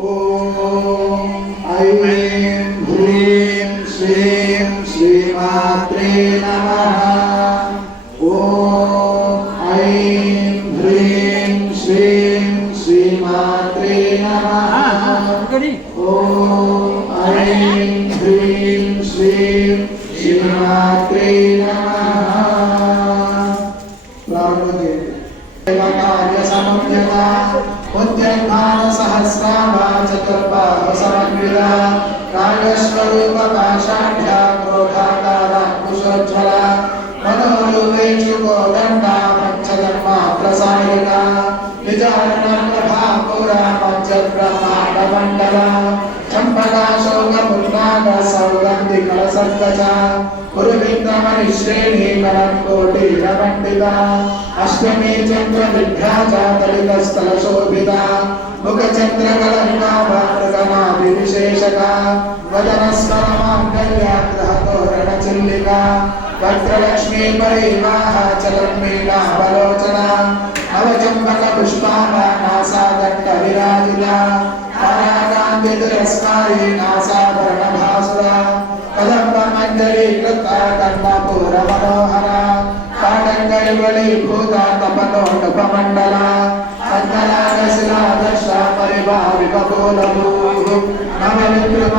Oh, ஓம் ஐ మండల చంపకా శోక పున్నాగ సౌగంధి కలసర్గజ గురువిందమణి శ్రేణి కరంకోటి రమండిత అష్టమి చంద్ర విభ్రాజ దళిత స్థల శోభిత ముఖ చంద్ర కలంకాభాగనా విశేషక వదన స్వరమాంగళ్యాగ్రహతోరణ చిల్లిక వజ్రలక్ష్మీ పరివాహ చలన్మీలావలోచన నవచంబక పుష్పాల నాసాదండ విరాజిత పరాగాంధిరస్కారి నాసాభరణ భాసుర కదంబ మంజరి కృత కర్ణపూర మనోహర కాటంగరి భూత తపనోటపమండల పంచరాగశిలాదర్శ పరిభావిక పూలభూ నవ విక్రమ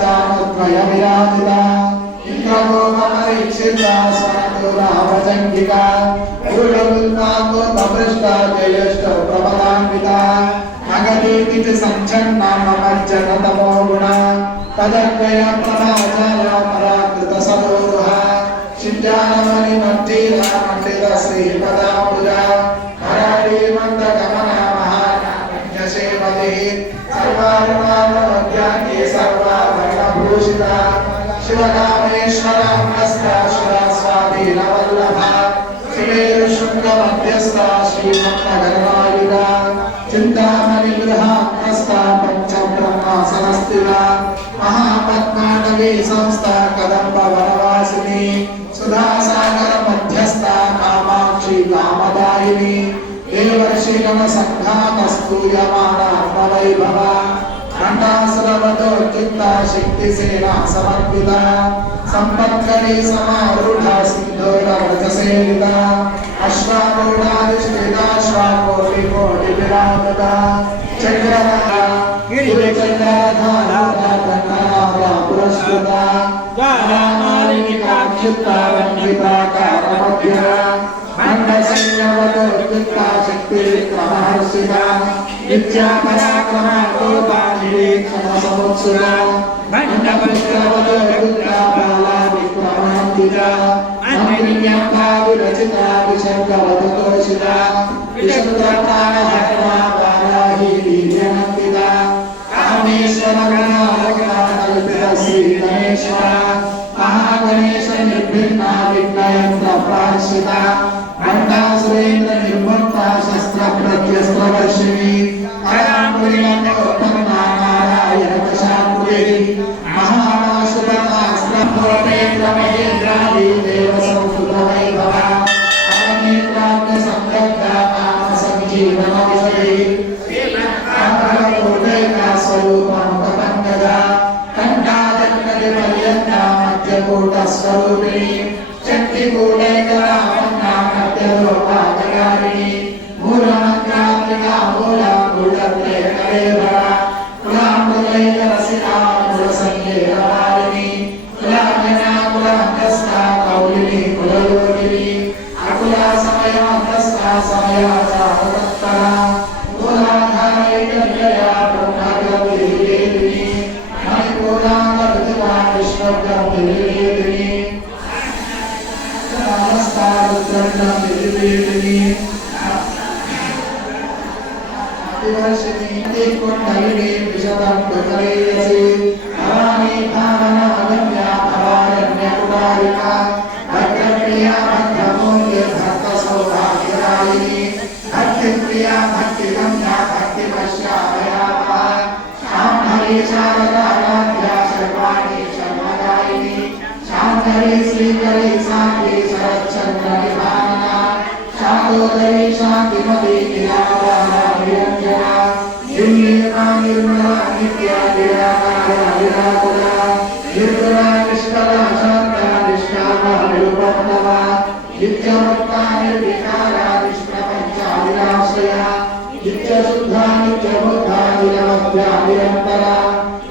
జానద్వయ విరాజిత ఇంద్రగోపరీక్షిత స్వరతురాభజంగిక పూర్ణముల్మాగోపృష్ట జయష్ట ప్రబలాన్విత నగదీతి సంచన్నామజ్జన తమో గుణ పదద్వయ ప్రభాచార పరాకృత సరోరుహ శిద్ధానమణి మంజీర మండిత శ్రీ పదాంబుజ హరాడి సర్వాభరణభూషిత శివకామేశ్వర స్వాధీన వల్లభ శ్రీరు శుక్ల మధ్యస్థ శ్రీమన్నగర్వాయుధ చింతామణి గృహాస్త పంచబ్రహ్మాసనస్థిత మహాపద్మానవీ సంస్థ కదంబ వనవాసిని సుధాసాగర మధ్యస్థ చిత్త శక్తి సేన సమర్పిత. సంపత్కరి సమారూఢ సింధూర వ్రతసేవిత అశ్వారూఢాధిష్ఠిత శ్వాకోటి కోటి విరామత చక్రధర పురస్కృత. మండసంయవతో శక్తి క్రమహర్షిత నిత్యా పరాక్రమ రూపానిరీక్షణ సముత్సుర మండపత్రవతో రుద్రా బాలా మహాగణేశ నిర్భిన్న విఘ్నయంత్ర శస్త్ర लिए आदिवासिनी तीकोट कलिनी विशतम दुखलेयसी हरामी भावना अनन्या अभारण्य कुमारिका भक्तप्रिया भक्तमूल्य भक्त सौभाग्यदायिनी भक्तिप्रिया भक्तिगम्या भक्तिपश्यामयामा शाम्भरी शारदाराध्या सर्वाणी शर्मदायिनी शान्धरी श्रीकरी सा सहोदरे शान्तिमते निराकाराभिरञ्जना निर्मला निर्मला नित्या निराकाराभिराकुला निर्मला निष्कला शान्ता निष्कामाभिरुपन्नवा नित्यमुक्ता निर्विकारा निष्प्रपञ्चाभिलाषया नित्यशुद्धा नित्यबुद्धा निरवद्याभिरन्तरा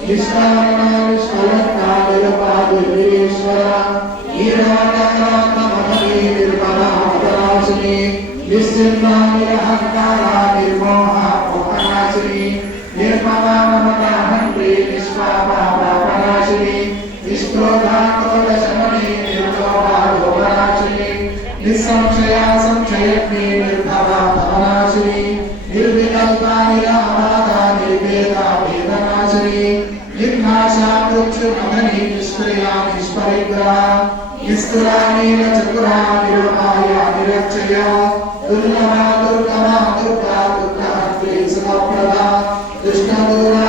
निष्कामना निष्कलन्ता निरपादिर्वीरेश्वरा निर्वाणात्महरे निर्मला अपराशिनी निर्मलामदारानिर्मोहापनाशिनी निर्मलामदाहन्त्री निष्पापापापनाशिनी निष्क्रोधाकोदशमनी निर्लोभालोभनाशिनी निःसंशया संशयज्ञी निर्भवा भवनाशिनी निर्विकल्पा निरामादा निर्वेदा वेदनाशिनी निर्भाषा वृक्षुमधनी निष्क्रिया निष्परिग्रहा निस्कुरा निरचकुरा निरुपाया निरक्षया దుర్గమా దుర్గమా దుర్గా దుర్గా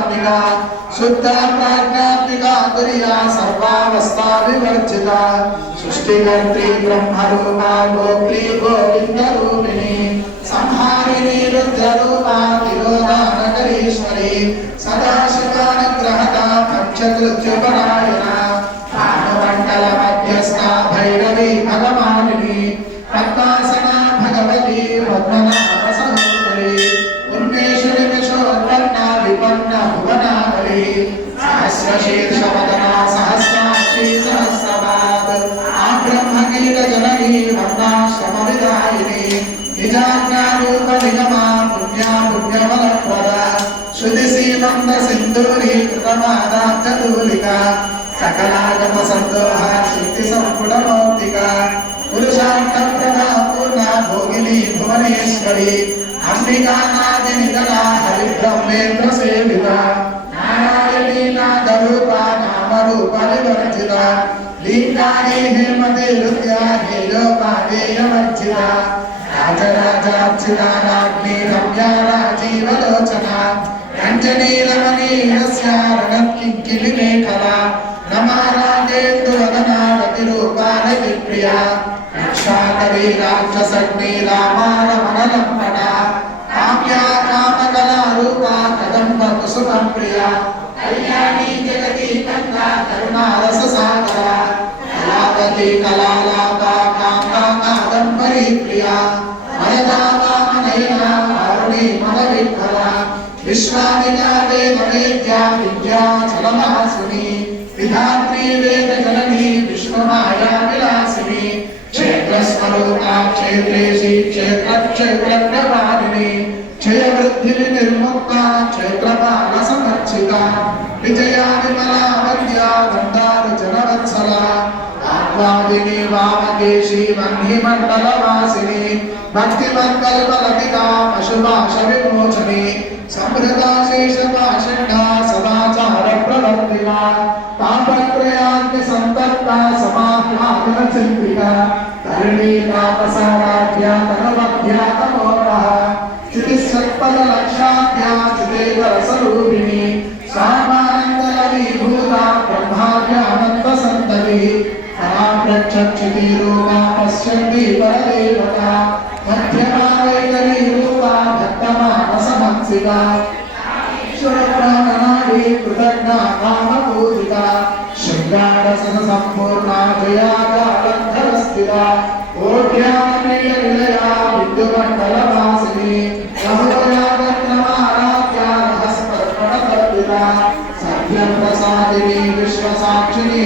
सर्वप्राप्तिका शुद्धाप्राज्ञाप्तिका तुर्या सर्वावस्था विवर्जिता सृष्टिकर्त्री ब्रह्मरूपा गोप्ली కృతమాదాబ్జతూలిక సకలాగమ సందోహ శక్తి సంపుడమౌక్తిక పురుషార్థ ప్రభా పూర్ణ భోగిని భువనేశ్వరి అంబికానాది నిధన హరి బ్రహ్మేంద్ర సేవిత నారాయణీ నాదరూప నామరూప నివర్జిత లింగాని హేమతి నృత్య రాజరాజార్చిత రాజరాజార్చితానాగ్ని రమ్యా రాజీవలోచన కంచనీరమణీరస్యారణకింకిలి మేఖల నమారాజేందు వదనారతిరూపారతి ప్రియ రక్షాకరీ రాక్షసగ్ని రామారమణ లంబన కామ్యా సుఖం ప్రియ కళ్యాణి జగతి గంగా కరుణారస సాగర కళావతి కళాలాప కాంతా కాదంబరి ప్రియ మయదావామనైన విశ్వామిక వేద వేద్యా విద్యా చలమాసుని విధాత్రి వేద జనని విష్ణుమాయా విలాసిని క్షేత్రస్వరూపా క్షేత్రేషి క్షేత్ర క్షేత్రజ్ఞవారిణి క్షయ వృద్ధి నిర్ముక్త క్షేత్రపాల సమర్చిత విజయా విమలా వద్యా గంధారు జనవత్సల ఆహ్వాదిని వామకేశి వహ్ని మండల వాసిని భక్తి మంగళబలతిగా పశుభాష విమోచని సమృత సదాచార ప్రవర్తిన పాపత్రయాన్ని సంతర్క సమాహ్లాదన చంద్రిక తరుణీ తాపసారాధ్య తనవధ్యాతమోరః స్థితి లక్షాధ్యా చిదేవ రసరూపిణి సామానందల విభూత సంతతి పరాప్రక్షక్షితి రూపా పశ్యంతి పరదేవత మధ్యమావైకరీ రూపా భక్తమానసమత్సిక ఈశ్వరప్రాణనాడి కృతజ్ఞ కామపూజిత శృంగారసన సంపూర్ణ జయాగాలంధర స్థిత విద్యుమండల వాసిని సత్యం ప్రసాదిని విశ్వసాక్షిని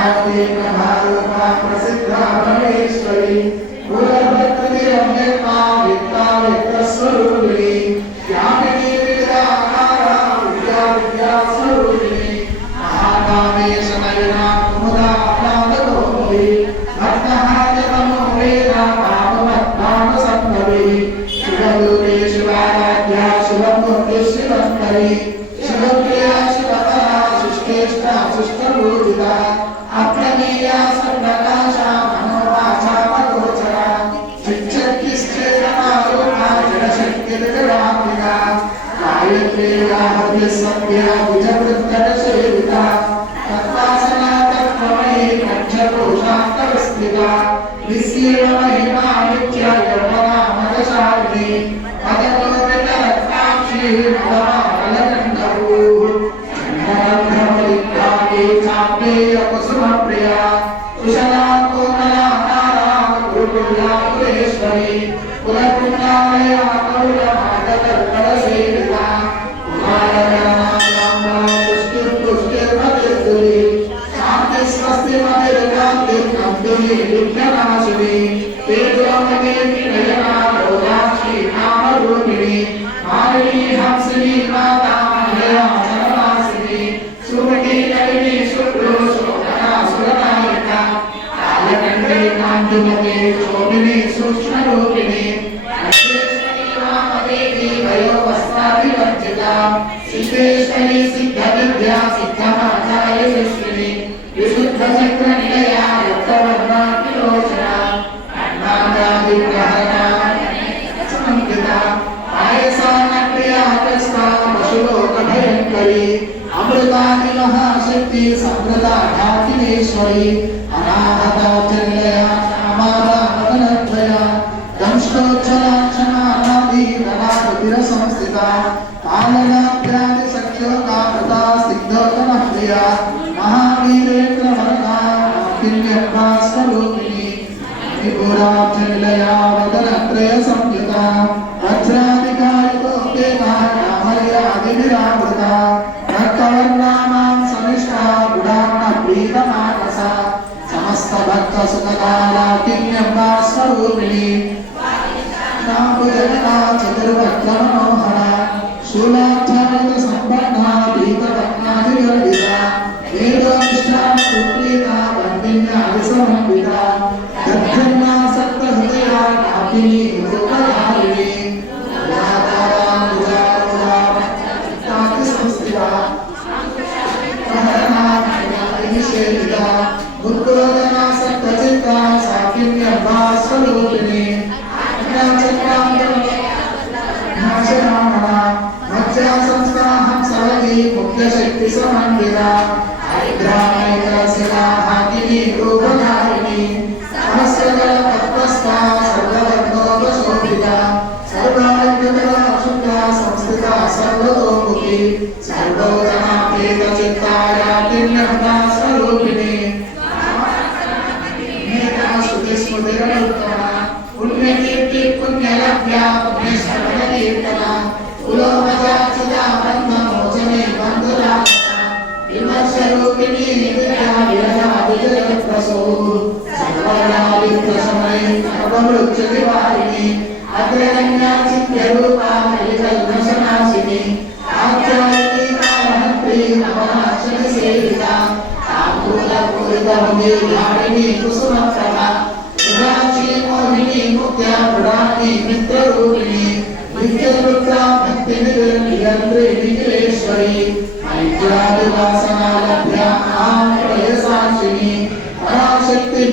भारती प्रभारूपा प्रसिद्धा परमेश्वरी कुलभक्ति रम्यता పంచకోశాంతరస్థిత విశీర్ణ మహిమా నిత్య విఘ్ననాశిని తేజోమదేవి నయనా కామరూపిణి మాలిని హంసిని మాతా మహిళా జనవాసిని సుమటి కలిని శుక్రు సురనాయక కాలకండే కాంతుమతే శోభిని సూక్ష్మరూపిణి సిద్ధేశ్వరి సిద్ధ విద్యా సిద్ధమాచార్య విశుద్ధ చక్ర నిలయ ఢాకినేశ్వరి అనాహత చెల్లయ శ్యామారాధనద్వయ దంష్టోచ్చలాక్షణానాది గణాధిర సంస్థిత పాలనాభ్యాది సఖ్యోగామృత సిద్ధోతన ప్రియ మహావీరేంద్ర వరదా స్వరూపిణి త్రిపురాచలయా వదనత్రయ సంయుత వజ్రాధికారితో భక్త సుఖకాలాకిన్యమ్మా స్వరూపిణి నాభుజగనా చతుర్భక్త మనోహర శూలాధ్యాయుత సంపన్న అజ్ఞాచక్రాంతం నాశనామణ మధ్యాస సంస్థాహం సవతి ముఖ్య శక్తి సమన్విత హరిద్రామైకశిలా భాగిని రూపధారిణి సహస్రదళ తత్వస్థ సర్వరత్నోపశోభిత సర్వాయుధర శుద్ధ సంస్థిత సర్వమృత్యు నివారిణి అగ్రగణ్యా చిత్య రూపా కలికల్మషనాశిని ఆఖ్యాయిని కామహత్రి నవనాశన సేవిత తాంబూల పూరిత ఉంది లాడిని కుసుమప్రభ సురాక్షి మోహిని ముఖ్య పురాణి మిత్రరూపిణి నిత్యవృత్త భక్తి నిరంత్రి నిఖిలేశ్వరి ఐక్యాది వాసనాలభ్య పరాశక్తి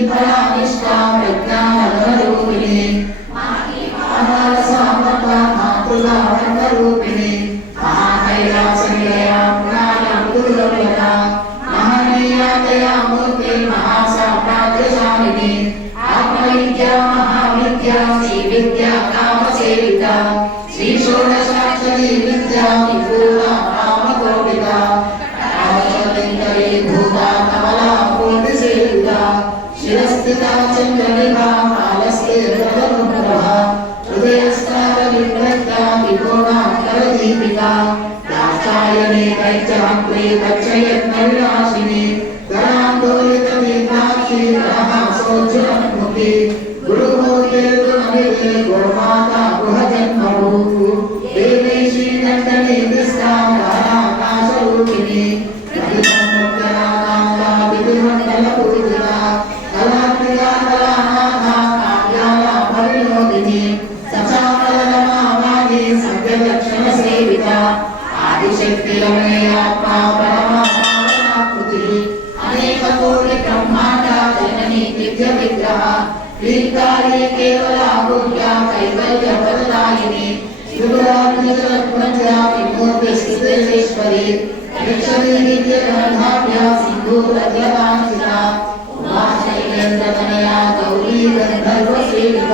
శిరస్థిత చంద్రనిభా కాలస్తే ప్రథమప్రభ హృదయస్థాన విప్రజ్ఞా వికోణాంతర దీపిక దాక్షాయణి దైత్యాంత్రి విగ్రహ కేవల ఆరోగ్య కైవల్య వరదాయిని విమూర్తి స్థితేశ్వరి యక్షరి సిద్ధేశ్వరి గ్రంథాభ్య సింధూరజలాంకిత ఉమా శైలేంద్ర తనయా గౌరీ గంధర్వ సేవిత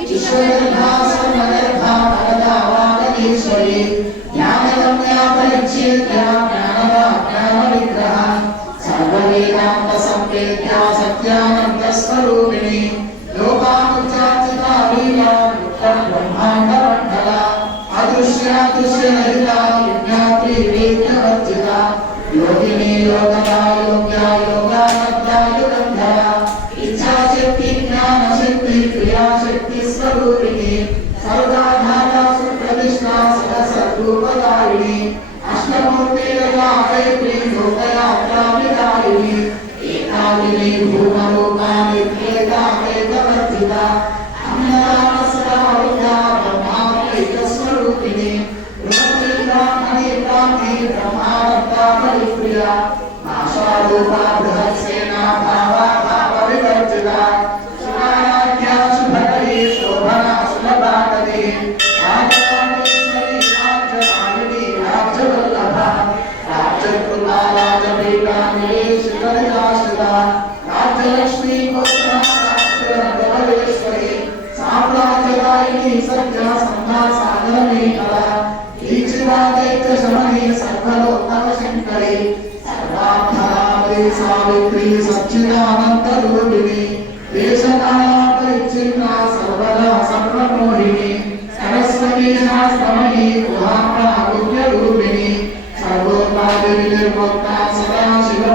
విశ్వగర్భా సమగర్భా వరదా వాగీశ్వరి జ్ఞానగమ్యా పరిచ్ఛేద్య జ్ఞానదా జ్ఞాన విగ్రహ సర్వవేదాంత సంవేద్య సత్యానంద స్వరూపిణి లోకానుచాచిత లీలా బ్రహ్మాండ మండల అదృశ్యాదృశ్య సత్య సంధ్యా సాగరమే కళ దీక్షితాదైత్య శమని సర్వలోకవ శంకరి సావిత్రి సచ్చిదానంద రూపిణి దేశకాలాపరిచ్ఛిన్న సర్వదా సర్వమోహిని సరస్వతి శాస్త్రమణి గుహాప్రాగుణ్య రూపిణి సర్వోపాధి నిర్ముక్త సదా శివ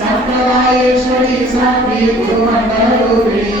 సంప్రదాయేశ్వరి సాక్షి గురుమండల రూపిణి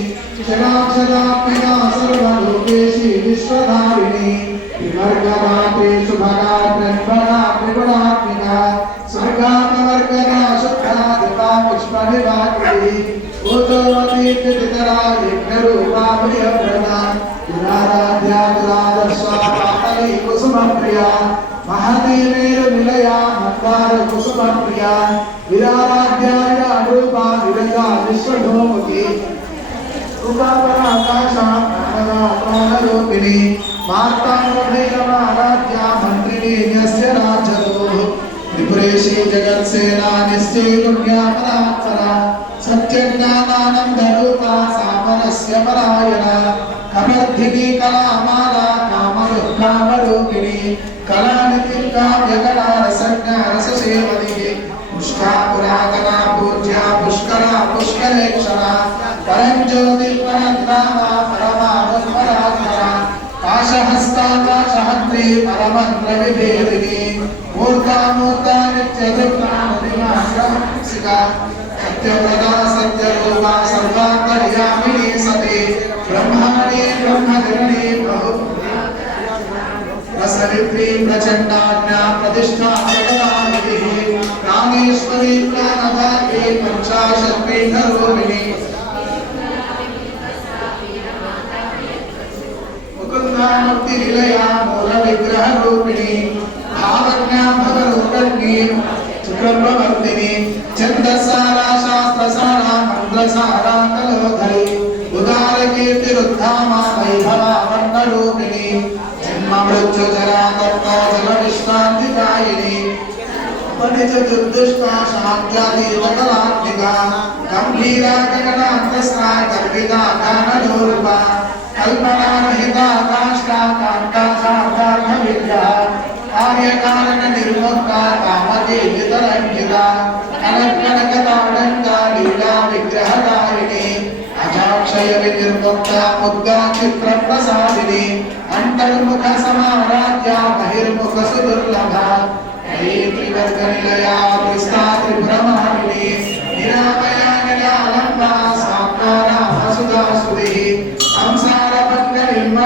వృక్షదారుపడారిక మహేశ్వరి మహాకాళి మహాకాస మహాసర అపర్ణా చండికా చండముండా సురవిశూరిణి క్షణాక్షరాత్మికా సర్వలోకేశి విశ్వధారిణి వివర్గదాతే శుభగా త్రిభగా త్రిగుణాత్మిక స్వర్గాతవర్గదా శుద్ధాదితా పుష్పనివాకృతి ఓజోవతి పితరా యజ్ఞరూపా ప్రియవ్రత దురారాధ్యా దురాదర్శాలి కుసుమ ప్రాణరూపిణి మార్తాండభైరవారాధ్య మంత్రిణి యస్య రాజతో త్రిపురేశీ జగత్సేనా నిశ్చైగుణ్యాపరాత్పర సత్యజ్ఞానానందరూపా సామరస్య పరాయణ. కమర్థిని కళామాలా కామరుకామరూపిణి కళానిధి కావ్యకళా రసజ్ఞా రససేవది పుష్కా పురాతనా पाशहस्तापाशहत्री परमन्द्रविभेदिनी मूर्तामूर्ता नित्यदुर्गामुनिमाश्रमसिका सत्यव्रता सत्यरूपा सर्वान्तर्यामिनी सती ब्रह्माणि ब्रह्मगिरिणि बहु सवित्री प्रचण्डाज्ञा प्रतिष्ठा प्रदानिः कामेश्वरी प्राणभागे पञ्चाशत्पीठरूपिणी ప్రతిష్ఠా మూల విగ్రహ రూపిణి భావజ్ఞా భగరూపణి శుక్రప్రవర్తిని ఛందసారా శాస్త్రసారా మంద్రసారా కలోధరి ఉదార కీర్తి రుద్ధామా వైభవా వర్ణరూపిణి జన్మ మృత్యు జరా తత్వ జల విశ్రాంతిదాయిని పఠిత దుర్దుష్టా శాంత్యాతీతకలాత్మిక గంభీరా గగనాంతస్తా గర్భితా కానలోరుప కల్పనారహిత కాష్టా కార్యకారణ నిర్ముక్త కామతి వితరంజిత లీలా విగ్రహధారిణి అజాక్షయ వినిర్ముక్త ముద్గా చిత్ర ప్రసాదిని అంతర్ముఖ సమారాధ్య బహిర్ముఖ సుదుర్లభ త్రివర్గ విస్తా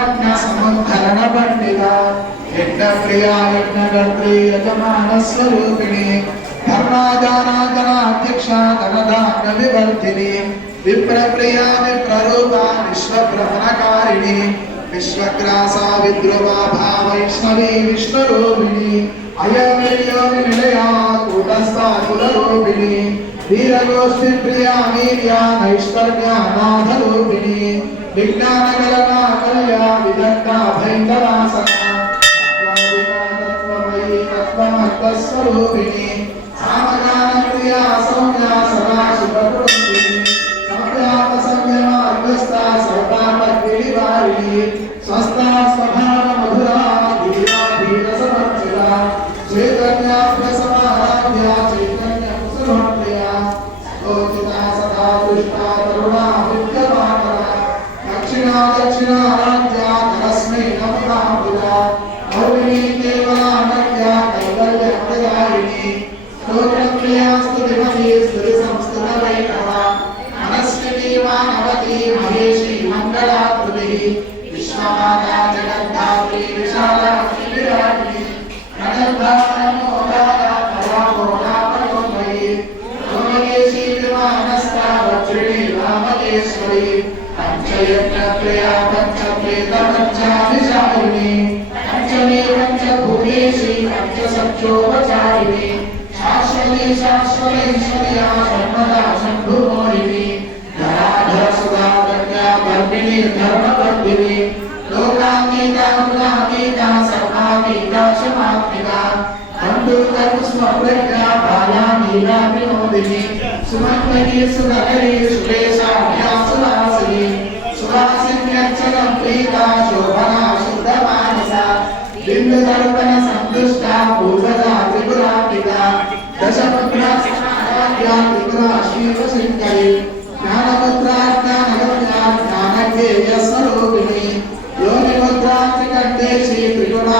నిర్మగ్న సముద్ధరణ పండిత యజ్ఞ ప్రియా యజ్ఞకర్త్రి యజమాన స్వరూపిణి ధర్మాదానాదనాధ్యక్ష ధనధాన్య వివర్ధిని విప్రప్రియా విప్రరూప విశ్వభ్రమణకారిణి విశ్వగ్రాసా విద్రువా భావైష్ణవి విశ్వరూపిణి అయమిర్యోని నిలయా కూటస్థా కులరూపిణి వీరగోష్ఠి ప్రియా వీర్యా నైష్కర్మ్యానాథరూపిణి विज्ञानकलना कलया विदग्धा भैन्दवासना तत्त्वमत्तस्वरूपिणि सामगानक्रिया संज्ञा सदा सुप्रकृतिः संव्यापसंयमार्गस्था सर्वापत्रिवारिणी स्वस्ता स्वभा सत्य सत्योपचारिणे शाश्वती शाश्वतेश्वरी सर्वदा शम्भुमोहिनी धराधरसुधा कन्या कर्मिणी धर्मकर्मिणी लोकामीता मृगामीता सर्वामीता शमात्मिका बन्धुकर्मस्मृतिका बाला नीला विनोदिनी सुमन्मयी सुनगरी सुरेशाढ्या सुवासिनी सुवासिन्यर्चनं प्रीता, शोभना, शुद्धमानसा बिन्दुदर्पणसं అదృష్టా పూర్వదా త్రిపురాపిత దశముద్రాధ్యా త్రిపురాశీల శంకరి జ్ఞానముద్రార్థ నగమ్యా జ్ఞానజ్ఞేయ స్వరూపిణి యోనిముద్రాత్రికంటే శ్రీ త్రిగుణ